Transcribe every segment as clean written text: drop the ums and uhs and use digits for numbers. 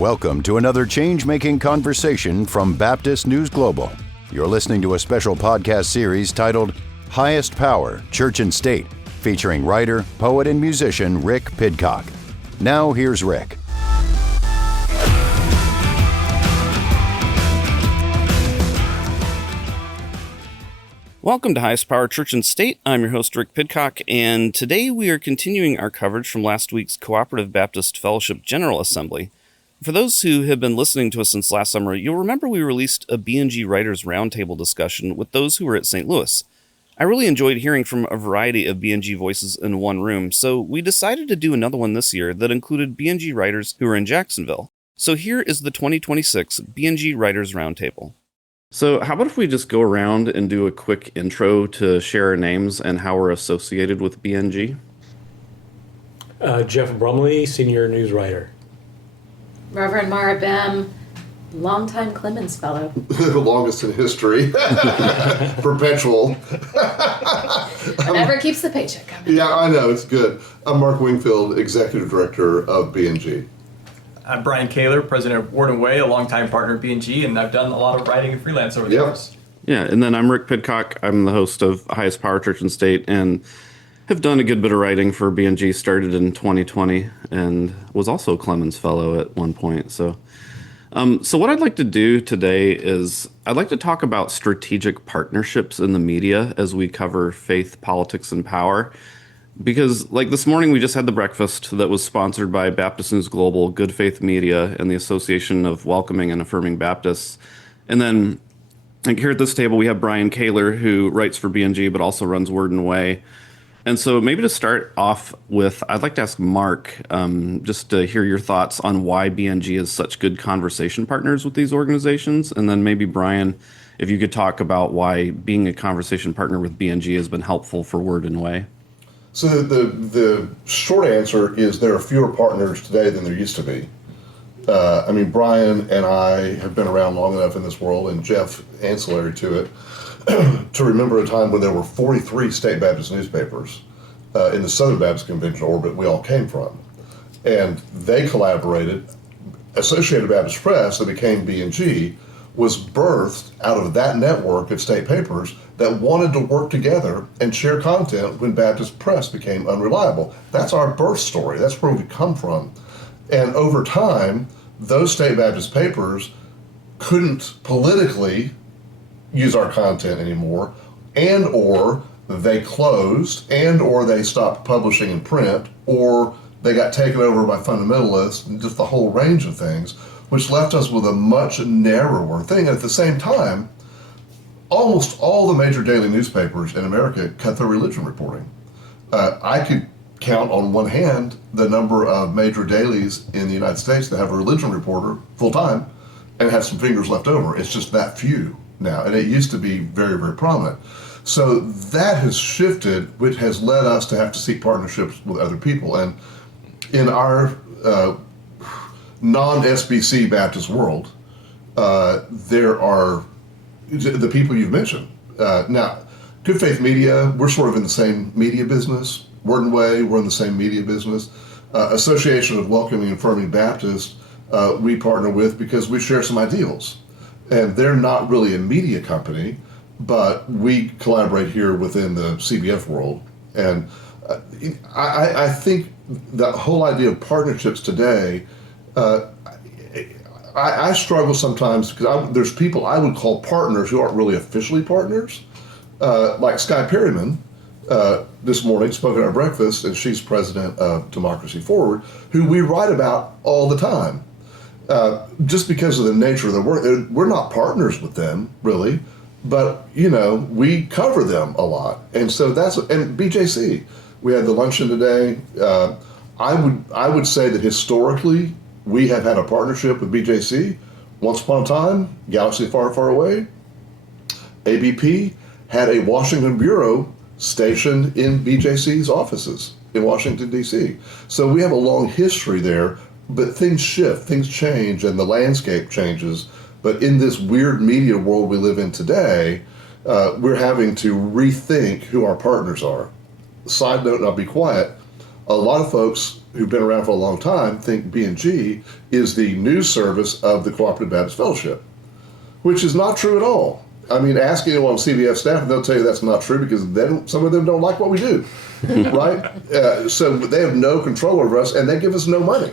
Welcome to another change-making conversation from Baptist News Global. You're listening to a special podcast series titled Highest Power, Church and State, featuring writer, poet, and musician Rick Pidcock. Now here's Rick. Welcome to Highest Power Church and State. I'm your host, Rick Pidcock, and today we are continuing our coverage from last week's Cooperative Baptist Fellowship General Assembly. For those who have been listening to us since last summer, you'll remember we released a BNG Writers Roundtable discussion with those who were at St. Louis. I really enjoyed hearing from a variety of BNG voices in one room, so we decided to do another one this year that included BNG writers who were in Jacksonville. So here is the 2026 BNG Writers Roundtable. So how about if we just go around and do a quick intro to share our names and how we're associated with BNG? Jeff Brumley, Senior News Writer. Reverend Mara Bem, longtime Clemens Fellow. The longest in history. Perpetual. It never keeps the paycheck coming. Yeah, I know, it's good. I'm Mark Wingfield, Executive Director of BNG. I'm Brian Kaler, President of Word and Way, a longtime partner of BNG, and I've done a lot of writing and freelance over the years. Yeah, and then I'm Rick Pidcock. I'm the host of Highest Power Church and State, and have done a good bit of writing for BNG, started in 2020, and was also a Clemens Fellow at one point. So what I'd like to do today is I'd like to talk about strategic partnerships in the media as we cover faith, politics, and power. Because like this morning, we just had the breakfast that was sponsored by Baptist News Global, Good Faith Media, and the Association of Welcoming and Affirming Baptists. And then like here at this table, we have Brian Kaler, who writes for BNG, but also runs Word and Way. And so maybe to start off with, I'd like to ask Mark, just to hear your thoughts on why BNG is such good conversation partners with these organizations. And then maybe Brian, if you could talk about why being a conversation partner with BNG has been helpful for Word and Way. So the short answer is there are fewer partners today than there used to be. Brian and I have been around long enough in this world, and Jeff ancillary to it, to remember a time when there were 43 state Baptist newspapers in the Southern Baptist Convention orbit we all came from. And they collaborated. Associated Baptist Press, that became BNG, was birthed out of that network of state papers that wanted to work together and share content when Baptist press became unreliable. That's our birth story. That's where we come from. And over time, those state Baptist papers couldn't politically use our content anymore, and or they closed, and or they stopped publishing in print, or they got taken over by fundamentalists, and just the whole range of things, which left us with a much narrower thing. And at the same time, almost all the major daily newspapers in America cut their religion reporting. I could count on one hand the number of major dailies in the United States that have a religion reporter full-time and have some fingers left over. It's just that few now, and it used to be very, very prominent. So that has shifted, which has led us to have to seek partnerships with other people. And in our non-SBC Baptist world, there are the people you've mentioned. Now, Good Faith Media, we're sort of in the same media business. Word and Way, we're in the same media business. Association of Welcoming and Affirming Baptists, we partner with because we share some ideals. And they're not really a media company, but we collaborate here within the CBF world. And I think the whole idea of partnerships today, I struggle sometimes because there's people I would call partners who aren't really officially partners. Like Skye Perryman this morning spoke at our breakfast, and she's president of Democracy Forward, who we write about all the time. Just because of the nature of their work, we're not partners with them, really, but, we cover them a lot. And so and BJC, we had the luncheon today. I would say that historically, we have had a partnership with BJC. Once upon a time, galaxy far, far away, ABP had a Washington bureau stationed in BJC's offices in Washington, D.C. So we have a long history there, but things shift, things change, and the landscape changes. But in this weird media world we live in today, we're having to rethink who our partners are. Side note, and I'll be quiet, a lot of folks who've been around for a long time think BNG is the news service of the Cooperative Baptist Fellowship, which is not true at all. I mean, ask anyone on CBF staff, and they'll tell you that's not true because some of them don't like what we do, right? So they have no control over us, and they give us no money.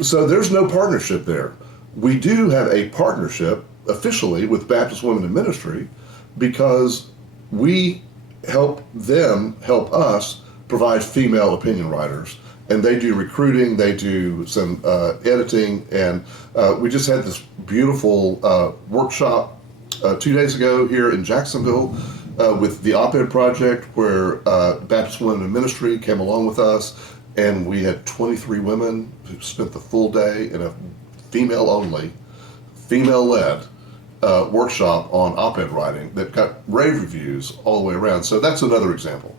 So there's no partnership there. We do have a partnership officially with Baptist Women in Ministry because we help them help us provide female opinion writers. And they do recruiting, they do some editing, and we just had this beautiful workshop 2 days ago here in Jacksonville with the Op-Ed Project, where Baptist Women in Ministry came along with us, and we had 23 women who spent the full day in a female-only, female-led workshop on op-ed writing that got rave reviews all the way around. So that's another example.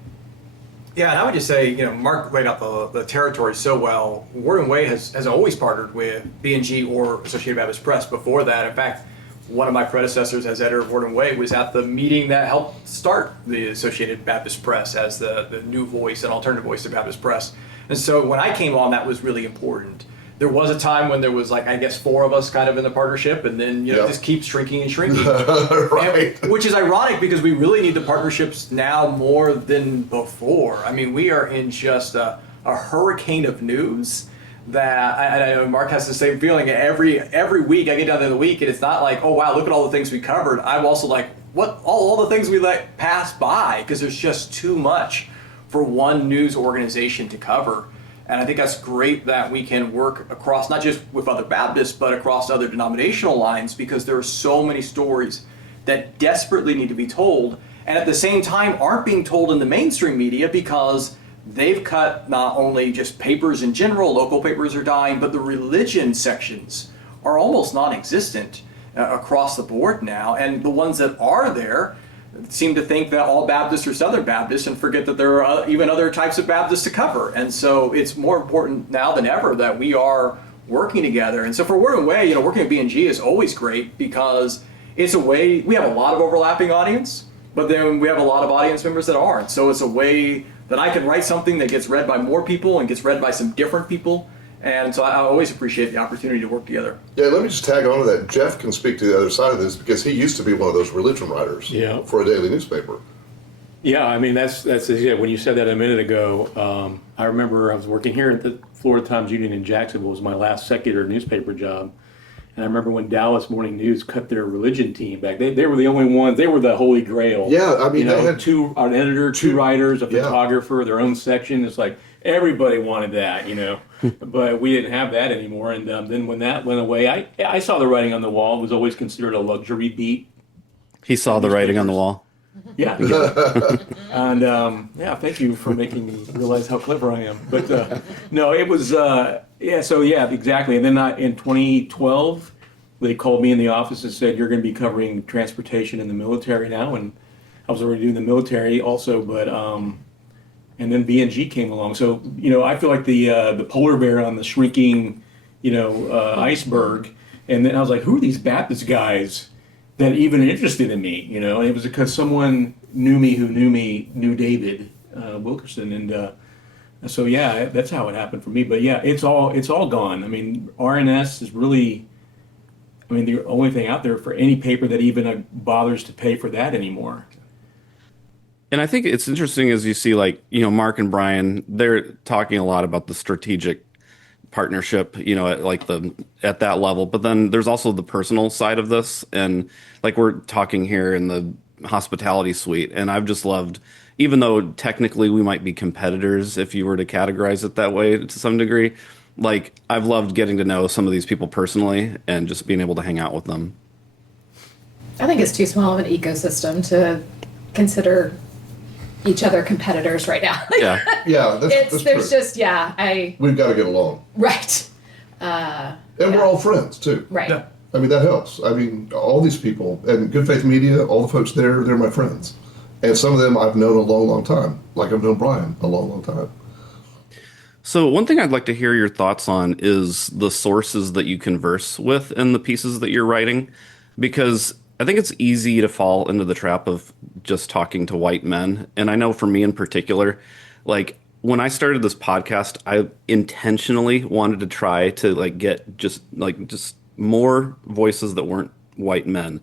Yeah, and I would just say, Mark laid out the territory so well. Word and Way has always partnered with BNG or Associated Baptist Press before that. In fact, one of my predecessors as editor of Word and Way was at the meeting that helped start the Associated Baptist Press as the new voice and alternative voice of Baptist Press. And so when I came on, that was really important. There was a time when there was 4 of us kind of in the partnership, and then it just keeps shrinking and shrinking. Right. Which is ironic because we really need the partnerships now more than before. I mean, we are in just a hurricane of news that I know Mark has the same feeling. Every week I get down to the week, and it's not like, oh wow, look at all the things we covered. I'm also like, what all the things we let pass by, because there's just too much for one news organization to cover. And I think that's great that we can work across, not just with other Baptists, but across other denominational lines, because there are so many stories that desperately need to be told, and at the same time aren't being told in the mainstream media because they've cut not only just papers in general, local papers are dying, but the religion sections are almost non-existent across the board now. And the ones that are there seem to think that all Baptists are Southern Baptists and forget that there are even other types of Baptists to cover. And so it's more important now than ever that we are working together. And so for Word and Way, working at BNG is always great because it's a way, we have a lot of overlapping audience, but then we have a lot of audience members that aren't. So it's a way that I can write something that gets read by more people and gets read by some different people. And so I always appreciate the opportunity to work together. Yeah, let me just tag on to that. Jeff can speak to the other side of this because he used to be one of those religion writers for a daily newspaper. Yeah, I mean, that's when you said that a minute ago, I remember I was working here at the Florida Times Union in Jacksonville. It was my last secular newspaper job. And I remember when Dallas Morning News cut their religion team back. They were the only ones. They were the holy grail. Yeah, I mean, they had an editor, two writers, a photographer, their own section. It's like everybody wanted that, but we didn't have that anymore. And then when that went away, I saw the writing on the wall. It was always considered a luxury beat. He saw the writing on the wall. Yeah. And thank you for making me realize how clever I am. But no, it was, exactly. And then in 2012, they called me in the office and said, you're going to be covering transportation in the military now. And I was already doing the military also, but, and then BNG came along. So, I feel like the polar bear on the shrinking, iceberg. And then I was like, who are these Baptist guys that even interested in me, and it was because someone knew me who knew David Wilkerson, and so that's how it happened for me. But it's all gone. I mean, RNS is really, the only thing out there for any paper that even bothers to pay for that anymore. And I think it's interesting as you see, Mark and Brian, they're talking a lot about the strategic partnership, at that level. But then there's also the personal side of this. And we're talking here in the hospitality suite. And I've just loved, even though technically we might be competitors if you were to categorize it that way to some degree, I've loved getting to know some of these people personally and just being able to hang out with them. I think it's too small of an ecosystem to consider each other competitors right now. Yeah, that's there's true. just We've got to get along. Right. And we're all friends too. Right. Yeah. That helps. All these people and Good Faith Media, all the folks there, they're my friends. And some of them I've known a long, long time. Like I've known Brian a long, long time. So one thing I'd like to hear your thoughts on is the sources that you converse with in the pieces that you're writing, because I think it's easy to fall into the trap of just talking to white men. And I know for me in particular, when I started this podcast, I intentionally wanted to try to like get just more voices that weren't white men.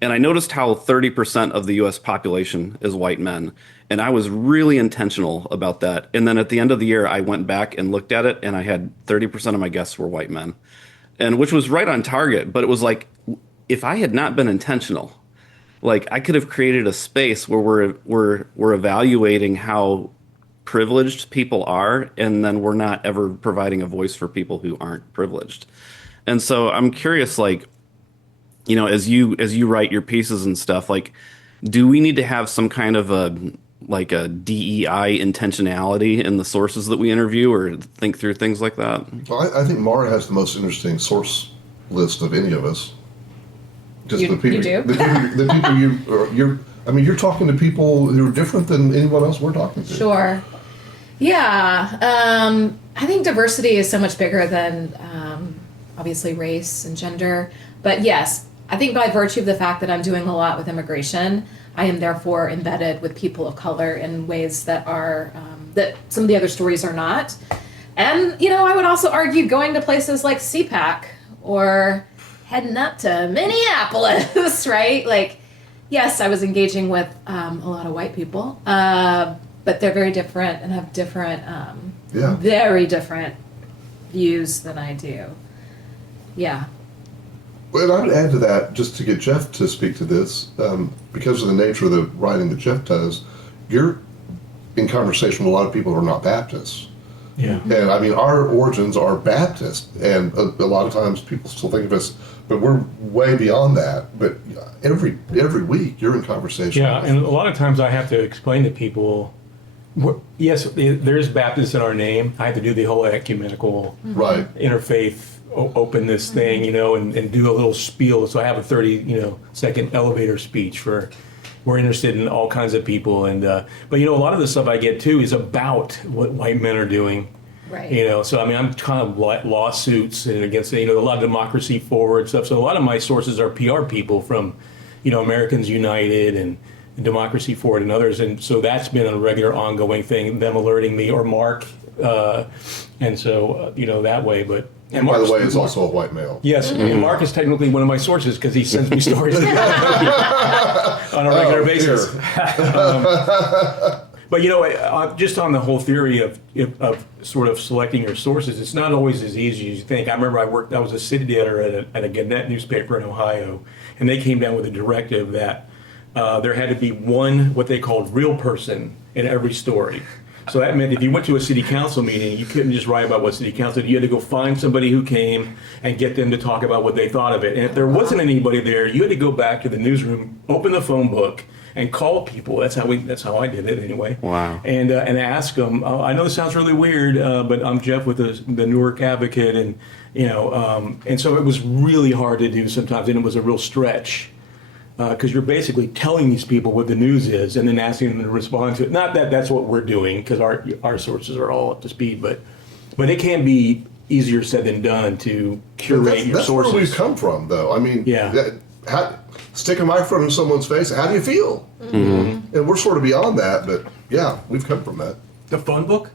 And I noticed how 30% of the US population is white men. And I was really intentional about that. And then at the end of the year, I went back and looked at it, and I had 30% of my guests were white men. And which was right on target, but it was like, if I had not been intentional, like I could have created a space where we're evaluating how privileged people are, and then we're not ever providing a voice for people who aren't privileged. And so I'm curious, like, you know, as you write your pieces and stuff, like, do we need to have some kind of a DEI intentionality in the sources that we interview, or think through things like that? Well, I think Mara has the most interesting source list of any of us. Just You do? the people you're talking to people who are different than anyone else we're talking to. Sure. Yeah. I think diversity is so much bigger than obviously race and gender. But yes, I think by virtue of the fact that I'm doing a lot with immigration, I am therefore embedded with people of color in ways that are that some of the other stories are not. And, you know, I would also argue going to places like CPAC or heading up to Minneapolis, right? Like, yes, I was engaging with a lot of white people, but they're very different and have different, very different views than I do. Yeah. Well, and I would add to that, just to get Jeff to speak to this, because of the nature of the writing that Jeff does, you're in conversation with a lot of people who are not Baptists. Yeah. And I mean, our origins are Baptist, and a lot of times people still think of us, but we're way beyond that. But every week you're in conversation. Yeah, and a lot of times I have to explain to people, yes, there's Baptist in our name. I have to do the whole ecumenical interfaith openness thing, you know, and do a little spiel. So I have a 30-second elevator speech for we're interested in all kinds of people. And but, you know, a lot of the stuff I get too is about what white men are doing. Right. You know, so I mean, I'm kind of lawsuits and against, you know, a lot of democracy forward stuff. So a lot of my sources are PR people from, you know, Americans United and Democracy Forward and others. And so that's been a regular ongoing thing, them alerting me or Mark. And so, you know, that way. But and by the way, is also a white male. Yes, and Mark is technically one of my sources because he sends me stories on a regular basis. But you know, just on the whole theory of sort of selecting your sources, it's not always as easy as you think. I remember I was a city editor at a Gannett newspaper in Ohio, and they came down with a directive that there had to be one what they called real person in every story. So that meant if you went to a city council meeting, you couldn't just write about what city council did. You had to go find somebody who came and get them to talk about what they thought of it. And if there wasn't anybody there, you had to go back to the newsroom, open the phone book, and call people. That's how I did it anyway. Wow. And ask them. I know this sounds really weird, but I'm Jeff with the Newark Advocate, and you know, and so it was really hard to do sometimes, and it was a real stretch. Because you're basically telling these people what the news is and then asking them to respond to it. Not that that's what we're doing, because our sources are all up to speed, but it can be easier said than done to curate your sources. That's where we've come from, though. I mean, stick a microphone in someone's face, how do you feel? Mm-hmm. And we're sort of beyond that, but yeah, we've come from that. The phone book?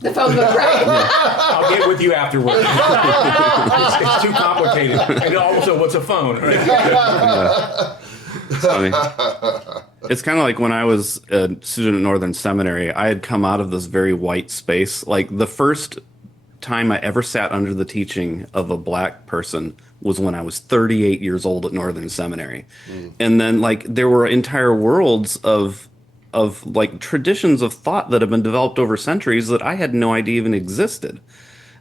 The phone book, right? I'll get with you afterwards. It's too complicated. And also, what's a phone? It's funny. It's kind of like when I was a student at Northern Seminary, I had come out of this very white space. Like the first time I ever sat under the teaching of a black person was when I was 38 years old at Northern Seminary. And then like there were entire worlds of like traditions of thought that have been developed over centuries that I had no idea even existed.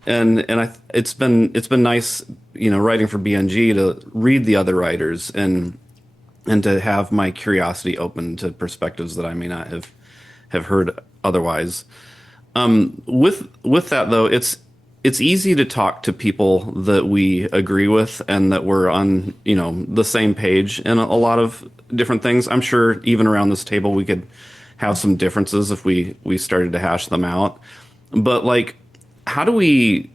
And it's been nice, you know, writing for BNG to read the other writers and to have my curiosity open to perspectives that I may not have heard otherwise. With that though, it's easy to talk to people that we agree with and that we're on, you know, the same page in a lot of different things. I'm sure even around this table we could have some differences if we started to hash them out. But like, how do we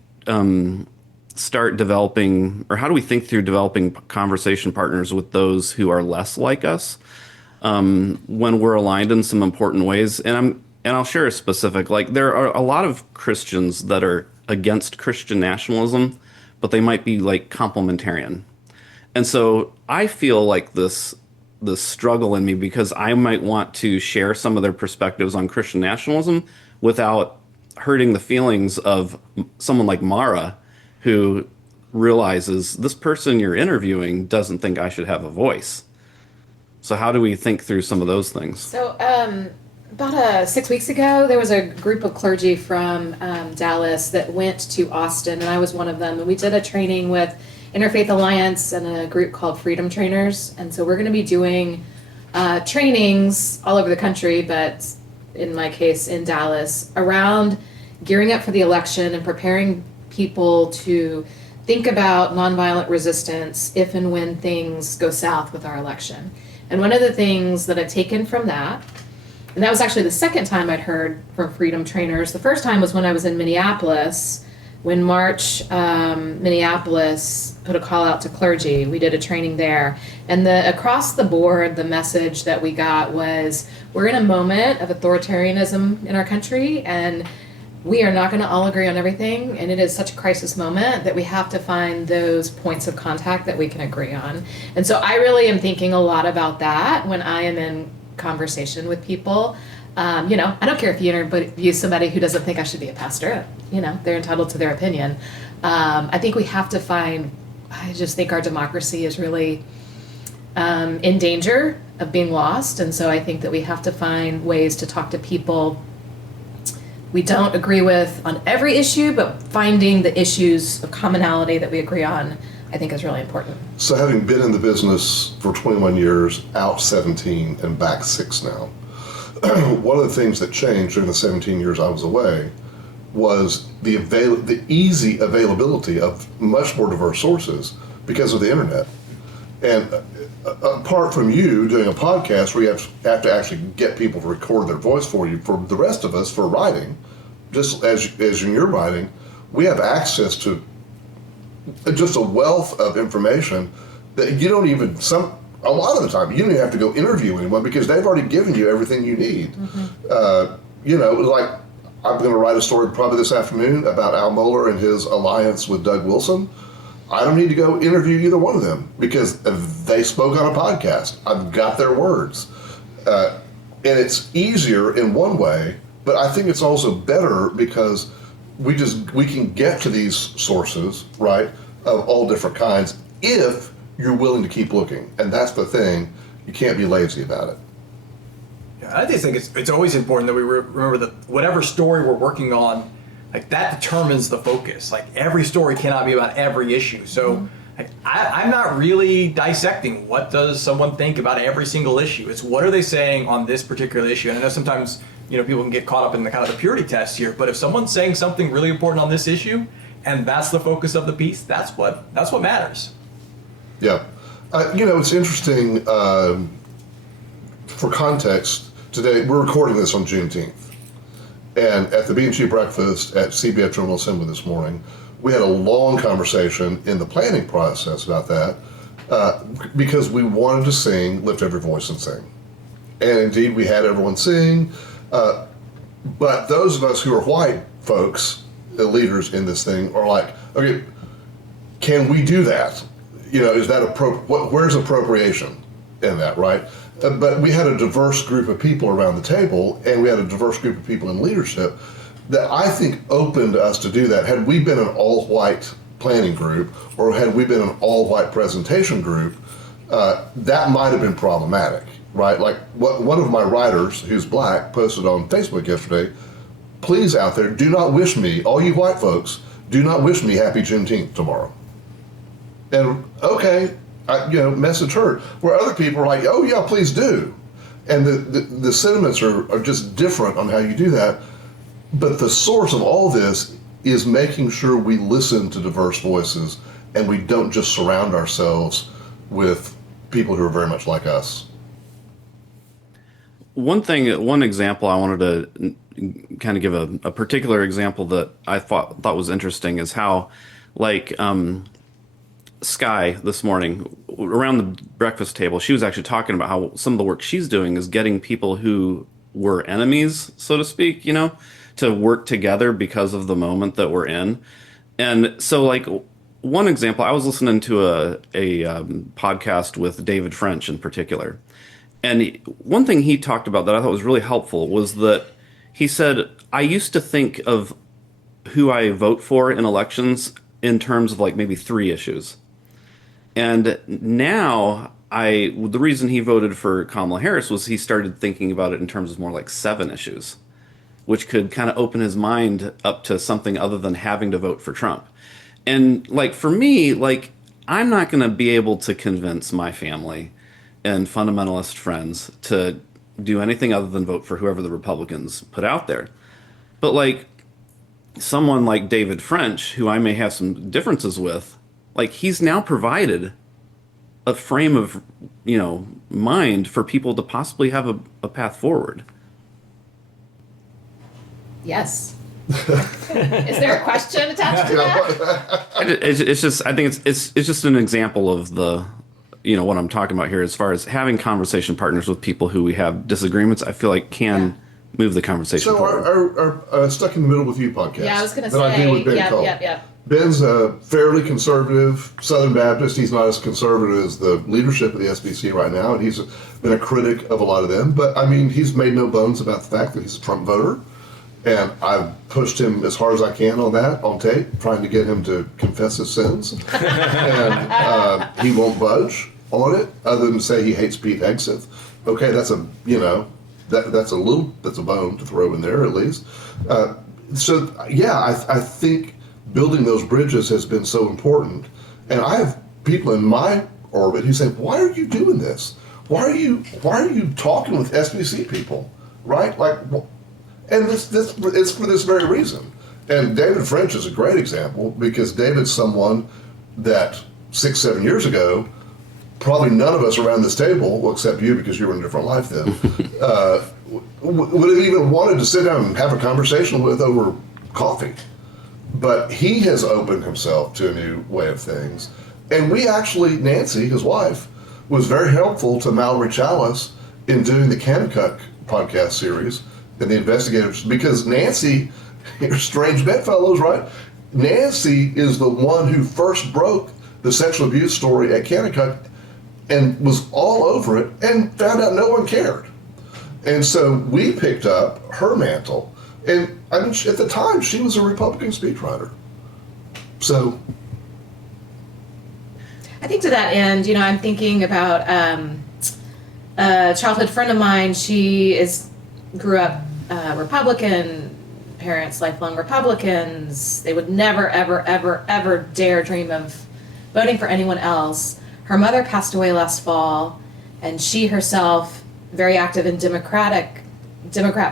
start developing, or how do we think through developing conversation partners with those who are less like us when we're aligned in some important ways? And and I'll share a specific. Like, there are a lot of Christians that are against Christian nationalism, but they might be like complementarian. And so I feel like this struggle in me because I might want to share some of their perspectives on Christian nationalism without hurting the feelings of someone like Mara, who realizes this person you're interviewing doesn't think I should have a voice. So how do we think through some of those things? So, about 6 weeks ago, there was a group of clergy from Dallas that went to Austin, and I was one of them. And we did a training with Interfaith Alliance and a group called Freedom Trainers. And so we're going to be doing trainings all over the country, but in my case, in Dallas, around gearing up for the election and preparing people to think about nonviolent resistance if and when things go south with our election. And one of the things that I've taken from that, and that was actually the second time I'd heard from Freedom Trainers. The first time was when I was in Minneapolis, when March, Minneapolis put a call out to clergy. We did a training there. And across the board, the message that we got was, we're in a moment of authoritarianism in our country, and we are not going to all agree on everything, and it is such a crisis moment that we have to find those points of contact that we can agree on. And so I really am thinking a lot about that when I am in conversation with people. I don't care if you interview somebody who doesn't think I should be a pastor. They're entitled to their opinion. I think we have to I just think our democracy is really in danger of being lost. And so I think that we have to find ways to talk to people we don't agree with on every issue, but finding the issues of commonality that we agree on, I think, is really important. So having been in the business for 21 years, out 17 and back 6 now, one of the things that changed during the 17 years I was away was the easy availability of much more diverse sources because of the internet. And apart from you doing a podcast where you have to actually get people to record their voice for you, for the rest of us, for writing, just as in your writing, we have access to just a wealth of information that you don't even, a lot of the time, you don't even have to go interview anyone because they've already given you everything you need. Mm-hmm. Like, I'm going to write a story probably this afternoon about Al Mohler and his alliance with Doug Wilson. I don't need to go interview either one of them because they spoke on a podcast. I've got their words. And it's easier in one way, but I think it's also better because we can get to these sources, right, of all different kinds if you're willing to keep looking. And that's the thing. You can't be lazy about it. Yeah, I just think it's always important that we remember that whatever story we're working on, like, that determines the focus. Like, every story cannot be about every issue. So I'm not really dissecting what does someone think about every single issue. It's what are they saying on this particular issue. And I know sometimes people can get caught up in the kind of the purity test here. But if someone's saying something really important on this issue, and that's the focus of the piece, that's what matters. Yeah, it's interesting. For context, today we're recording this on Juneteenth. And at the BNG breakfast at CBF General Assembly this morning, we had a long conversation in the planning process about that because we wanted to sing Lift Every Voice and Sing. And indeed, we had everyone sing. But those of us who are white folks, the leaders in this thing, are like, okay, can we do that? Is that where's appropriation in that, right? But we had a diverse group of people around the table, and we had a diverse group of people in leadership that I think opened us to do that. Had we been an all-white planning group, or had we been an all-white presentation group, that might have been problematic, right? Like one of my writers, who's black, posted on Facebook yesterday, please out there, do not wish me, all you white folks, do not wish me happy Juneteenth tomorrow. And okay, message heard. Where other people are like, oh yeah, please do. And the sentiments are just different on how you do that. But the source of all this is making sure we listen to diverse voices and we don't just surround ourselves with people who are very much like us. One example I wanted to kind of give a particular example that I thought was interesting is how, like, Sky this morning around the breakfast table, she was actually talking about how some of the work she's doing is getting people who we're enemies, so to speak, to work together because of the moment that we're in. And so, like, one example, I was listening to a podcast with David French in particular. And one thing he talked about that I thought was really helpful was that he said, I used to think of who I vote for in elections in terms of like maybe 3 issues. And now the reason he voted for Kamala Harris was he started thinking about it in terms of more like 7 issues, which could kind of open his mind up to something other than having to vote for Trump. And like for me, like I'm not going to be able to convince my family and fundamentalist friends to do anything other than vote for whoever the Republicans put out there. But like someone like David French, who I may have some differences with, like he's now provided a frame of, mind for people to possibly have a path forward. Yes. Is there a question attached to that? It's just, I think it's just an example of the, what I'm talking about here as far as having conversation partners with people who we have disagreements, I feel like can move the conversation So forward. our Stuck in the Middle with You podcast. Yeah, I was going to that I do with say, Ben Cole. yep. Ben's a fairly conservative Southern Baptist. He's not as conservative as the leadership of the SBC right now, and he's been a critic of a lot of them. But, I mean, he's made no bones about the fact that he's a Trump voter. And I've pushed him as hard as I can on that, on tape, trying to get him to confess his sins. And he won't budge on it, other than say he hates Pete Hegseth. Okay, that's a bone to throw in there, at least. I think building those bridges has been so important. And I have people in my orbit who say, why are you doing this? Why are you talking with SBC people, right? Like, and this it's for this very reason. And David French is a great example because David's someone that 6-7 years ago, probably none of us around this table, well, except you because you were in a different life then, would have even wanted to sit down and have a conversation with over coffee. But he has opened himself to a new way of things. And we actually, Nancy, his wife, was very helpful to Mallory Chalice in doing the Kanakuk podcast series and the investigators, because Nancy, strange bedfellows, right? Nancy is the one who first broke the sexual abuse story at Kanakuk and was all over it and found out no one cared. And so we picked up her mantle. And I mean, at the time, she was a Republican speechwriter. So I think to that end, I'm thinking about a childhood friend of mine. She grew up Republican, parents lifelong Republicans. They would never, ever, ever, ever dare dream of voting for anyone else. Her mother passed away last fall, and she herself very active in Democrat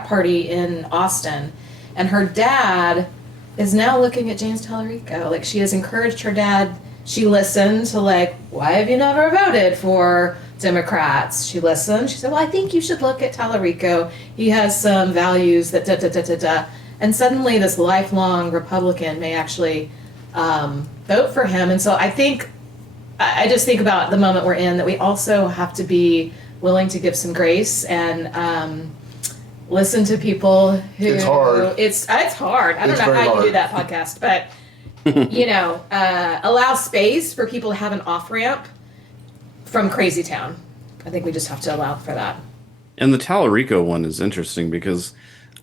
Party in Austin. And her dad is now looking at James Tallarico. Like, she has encouraged her dad. She listened to, like, why have you never voted for Democrats? She listened. She said, well, I think you should look at Tallarico. He has some values that da-da-da-da-da. And suddenly this lifelong Republican may actually vote for him. And so I just think about the moment we're in, that we also have to be willing to give some grace and listen to people who... It's hard. It's hard. I don't know how you do that podcast, but... allow space for people to have an off-ramp from crazy town. I think we just have to allow for that. And the Tallarico one is interesting because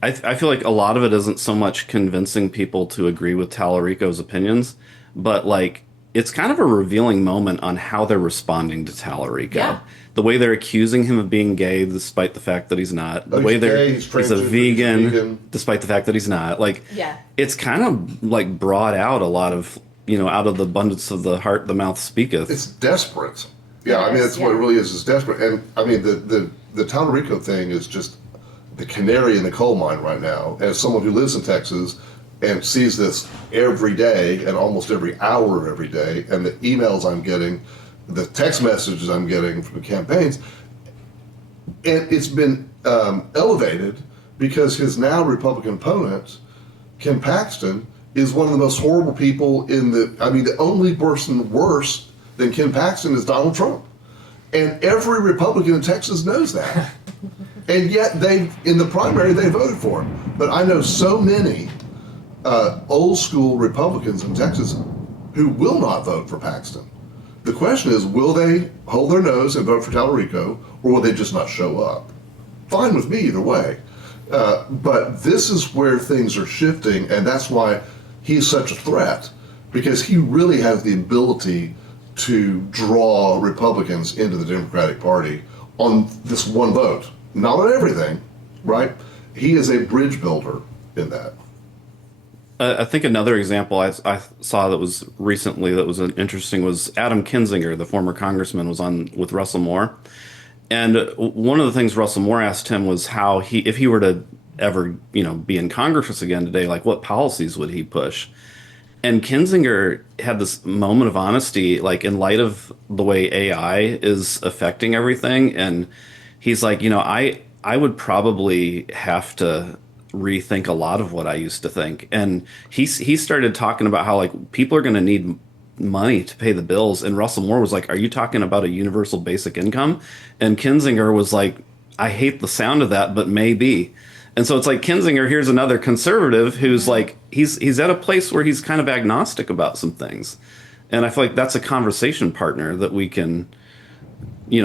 I feel like a lot of it isn't so much convincing people to agree with Tallarico's opinions, but like it's kind of a revealing moment on how they're responding to Tallarico. Yeah. The way they're accusing him of being gay despite the fact that he's not. The way he's a vegan despite the fact that he's not. Like, yeah. It's kind of like brought out a lot of, out of the abundance of the heart, the mouth speaketh. It's desperate. Yeah, I mean, that's what it really is. It's desperate. And I mean, the Tallarico thing is just the canary in the coal mine right now. As someone who lives in Texas and sees this every day and almost every hour of every day, and the emails I'm getting, the text messages I'm getting from the campaigns, and it's been elevated because his now Republican opponent, Ken Paxton, is one of the most horrible people the only person worse than Ken Paxton is Donald Trump. And every Republican in Texas knows that. And yet in the primary, they voted for him. But I know so many old school Republicans in Texas who will not vote for Paxton. The question is, will they hold their nose and vote for Tallarico, or will they just not show up? Fine with me either way. But this is where things are shifting, and that's why he's such a threat, because he really has the ability to draw Republicans into the Democratic Party on this one vote. Not on everything, right? He is a bridge builder in that. I think another example I saw that was recently that was interesting was Adam Kinzinger, the former congressman, was on with Russell Moore. And one of the things Russell Moore asked him was how if he were to ever, be in Congress again today, like what policies would he push? And Kinzinger had this moment of honesty, like in light of the way AI is affecting everything. And he's like, I would probably have to rethink a lot of what I used to think. And he started talking about how like people are going to need money to pay the bills. And Russell Moore was like, are you talking about a universal basic income? And Kinzinger was like, I hate the sound of that, but maybe. And so it's like Kinzinger, here's another conservative who's like, he's at a place where he's kind of agnostic about some things. And I feel like that's a conversation partner that we can, be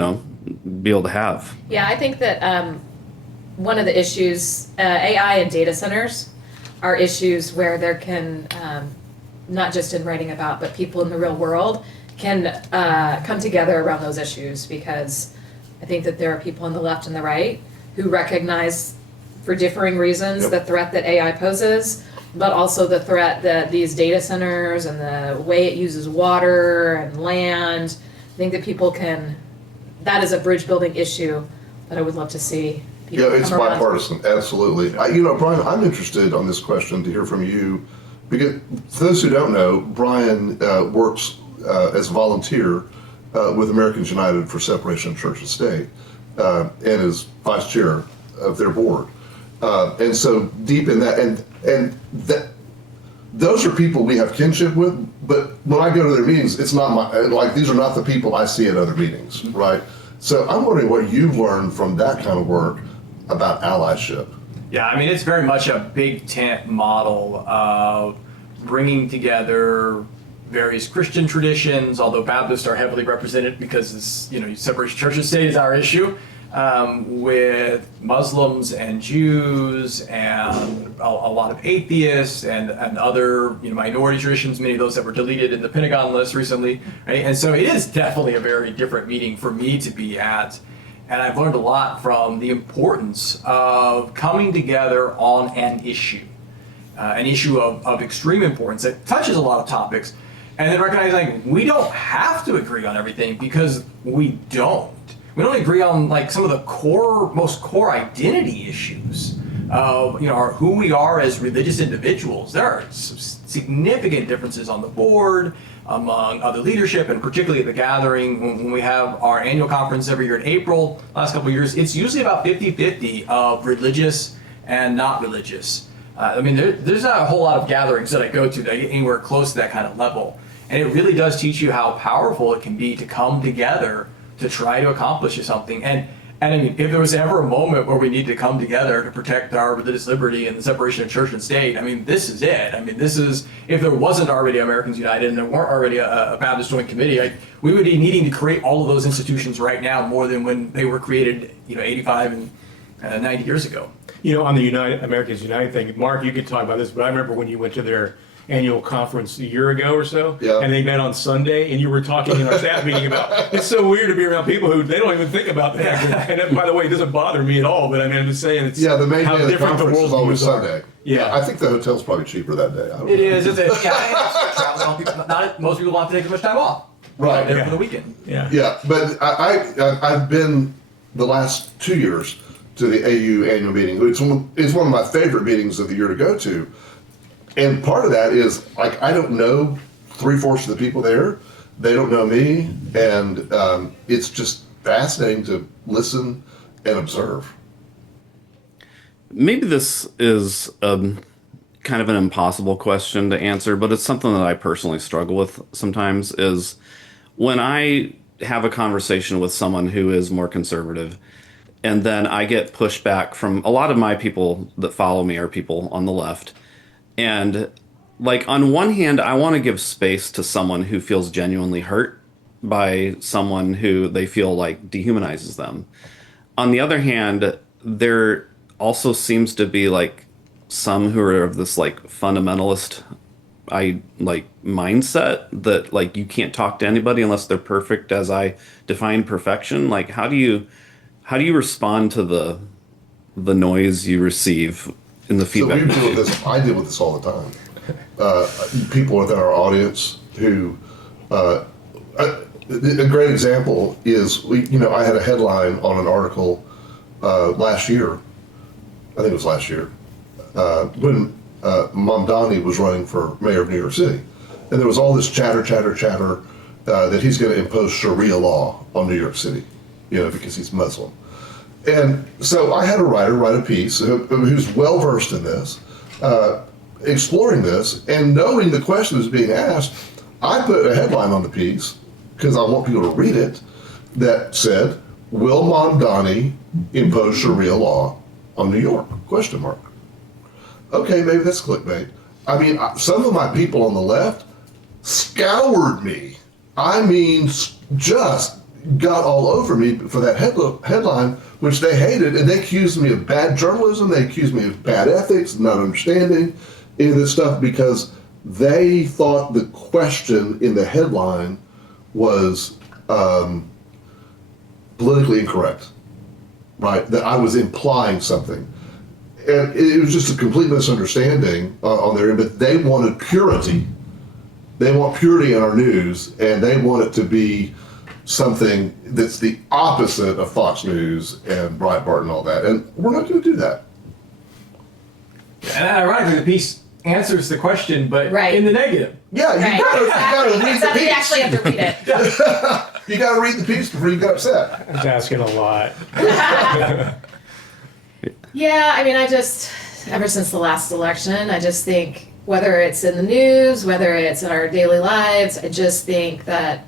able to have. Yeah, I think that one of the issues, AI and data centers are issues where there can, not just in writing about, but people in the real world can come together around those issues, because I think that there are people on the left and the right who recognize, for differing reasons, the threat that AI poses, but also the threat that these data centers and the way it uses water and land. I think that that is a bridge building issue that I would love to see. Yeah, it's bipartisan, absolutely. Brian, I'm interested on this question to hear from you, because for those who don't know, Brian works as a volunteer with Americans United for Separation of Church and State, and is vice chair of their board. And so deep in that, and that, those are people we have kinship with, but when I go to their meetings, it's not these are not the people I see at other meetings, right? So I'm wondering what you've learned from that kind of work about allyship. Yeah, I mean, it's very much a big tent model of bringing together various Christian traditions, although Baptists are heavily represented because this, separation of church and state is our issue, with Muslims and Jews and a lot of atheists and other minority traditions, many of those that were deleted in the Pentagon list recently, right? And so it is definitely a very different meeting for me to be at. And I've learned a lot from the importance of coming together on an issue of extreme importance that touches a lot of topics, and then recognizing we don't have to agree on everything, because we don't. We don't agree on some of the most core identity issues of who we are as religious individuals. There are significant differences on the board, among other leadership, and particularly at the gathering when we have our annual conference every year in April. Last couple of years, it's usually about 50-50 of religious and not religious. There's not a whole lot of gatherings that I go to that get anywhere close to that kind of level. And it really does teach you how powerful it can be to come together to try to accomplish something. And I mean, if there was ever a moment where we need to come together to protect our religious liberty and the separation of church and state, this is it. This is, if there wasn't already Americans United and there weren't already a Baptist Joint Committee, we would be needing to create all of those institutions right now more than when they were created, 85 and 90 years ago. On the Americans United thing, Mark, you could talk about this, but I remember when you went to their annual conference a year ago or so, and they met on Sunday, and you were talking in our staff meeting about, it's so weird to be around people who they don't even think about the fact that, and by the way, it doesn't bother me at all, but I'm just saying it's the main how day of the different the conference is world always views are. Sunday. Yeah. I think the hotel's probably cheaper that day. I don't It know. is. Not most people want to take as much time off. Right. There for the weekend. Yeah, but I've been the last 2 years to the AU annual meeting. It's one of my favorite meetings of the year to go to. And part of that is, I don't know 3/4 of the people there. They don't know me. And it's just fascinating to listen and observe. Maybe this is kind of an impossible question to answer, but it's something that I personally struggle with sometimes, is when I have a conversation with someone who is more conservative, And then I get pushback from a lot of my people that follow me are people on the left. And like, on one hand, I want to give space to someone who feels genuinely hurt by someone who they feel like dehumanizes them. On the other hand, there also seems to be like some who are of this like fundamentalist mindset that like you can't talk to anybody unless they're perfect as I define perfection. Like, how do you respond to the noise you receive in the So feedback? we deal with this. I deal with this all the time. People within our audience who, a great example is I had a headline on an article last year. I think it was last year when Mamdani was running for mayor of New York City, and there was all this chatter that he's going to impose Sharia law on New York City, because he's Muslim. And so I had a writer write a piece who's well versed in this, exploring this, and knowing the question was being asked, I put a headline on the piece because I want people to read it that said, "Will Mamdani impose Sharia law on New York?" ? Okay, maybe that's clickbait. I mean, some of my people on the left scoured me. I mean, just got all over me for that headline, which they hated, and they accused me of bad journalism. They accused me of bad ethics, not understanding any of this stuff, because they thought the question in the headline was politically incorrect, right? That I was implying something. And it was just a complete misunderstanding on their end, but they wanted purity. They want purity in our news, and they want it to be something that's the opposite of Fox News and Breitbart and all that. And we're not going to do that. And ironically, the piece answers the question, but in the negative. Yeah, you gotta read the piece. You actually have to read it. You gotta read the piece before you get upset. It's asking a lot. Yeah, I mean, ever since the last election, I just think whether it's in the news, whether it's in our daily lives, I just think that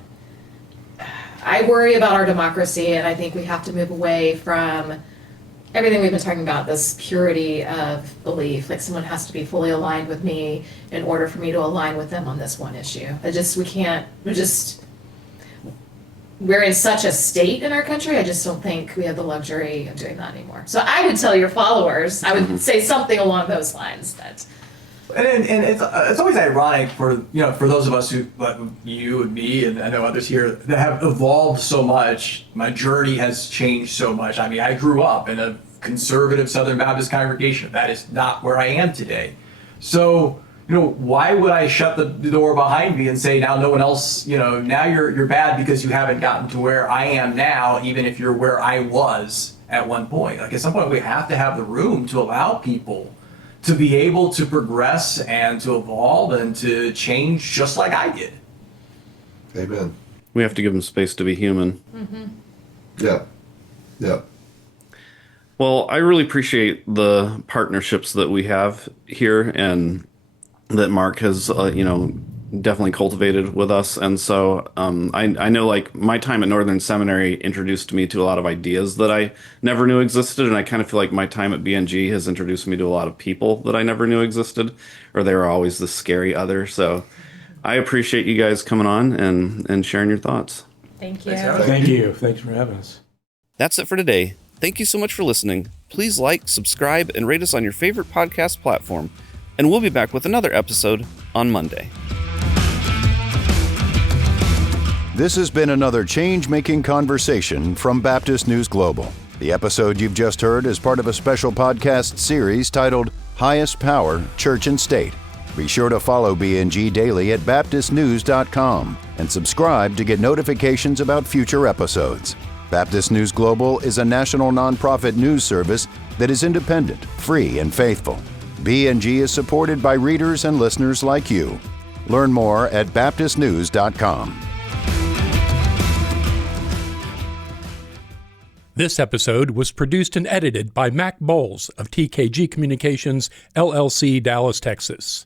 I worry about our democracy, and I think we have to move away from everything we've been talking about, this purity of belief. Like, someone has to be fully aligned with me in order for me to align with them on this one issue. We're in such a state in our country, I just don't think we have the luxury of doing that anymore. So I would tell your followers, I would say something along those lines that. And it's always ironic for those of us who, like you and me, and I know others here, that have evolved so much. My journey has changed so much. I mean, I grew up in a conservative Southern Baptist congregation. That is not where I am today. So, why would I shut the door behind me and say, now no one else, now you're bad because you haven't gotten to where I am now, even if you're where I was at one point. Like, at some point we have to have the room to allow people to be able to progress and to evolve and to change just like I did. Amen. We have to give them space to be human. Mm-hmm. Yeah. Yeah. Well, I really appreciate the partnerships that we have here and that Mark has, definitely cultivated with us. And so I know, like, my time at Northern Seminary introduced me to a lot of ideas that I never knew existed. And I kind of feel like my time at BNG has introduced me to a lot of people that I never knew existed, or they were always the scary other. So I appreciate you guys coming on and sharing your thoughts. Thank you. Thank you. Thanks for having us. That's it for today. Thank you so much for listening. Please like, subscribe, and rate us on your favorite podcast platform. And we'll be back with another episode on Monday. This has been another change-making conversation from Baptist News Global. The episode you've just heard is part of a special podcast series titled Highest Power, Church and State. Be sure to follow BNG daily at baptistnews.com and subscribe to get notifications about future episodes. Baptist News Global is a national nonprofit news service that is independent, free, and faithful. BNG is supported by readers and listeners like you. Learn more at baptistnews.com. This episode was produced and edited by Mac Bowles of TKG Communications, LLC, Dallas, Texas.